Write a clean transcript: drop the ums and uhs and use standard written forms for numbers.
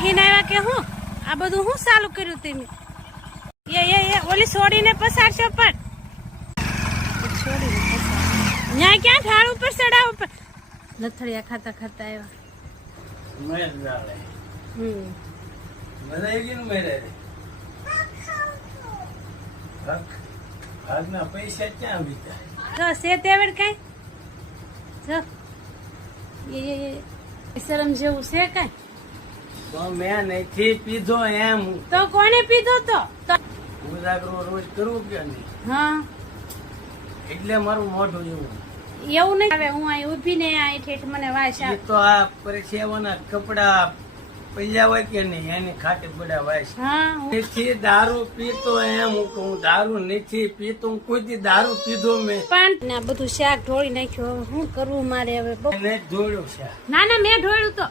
મૂકીને આવ્યા કે હું આ બધું હું ચાલુ કર્યું તમે એ ઓલી છોડીને પસારશો પણ છોડીને પસાર ન્યા ક્યાં ઢાળ ઉપર ચડાવ ઉપર લથડિયા ખાતા ખાતા આવ્યા પૈસા ક્યાં બીતા જો છે તેવડ કઈ જો એ શરમ જેવું છે કઈ તો મેં નથી પીધો એમ તો કોને પીધો તો ઉજાગરો રોજ કરવું કે નહીં હા એટલે મારું મોઢું એવું નહીં હવે હું અહીં ઉભી ને આ ઠેઠ મને વાસ એ તો આ પરીક્ષાઓના કપડા પૈયા હોય કે નહીં એની ખાતે બધા વાસ હા નથી દારૂ પીતો એમ હું કહું દારૂ નથી પીતો હું કોઈ દી દારૂ પીધો મેં પણ આ બધું શાક ઢોળી નાખ્યું હવે શું કરવું મારે હવે એને જોડ્યો છે ના મેં ઢોળ્યું તો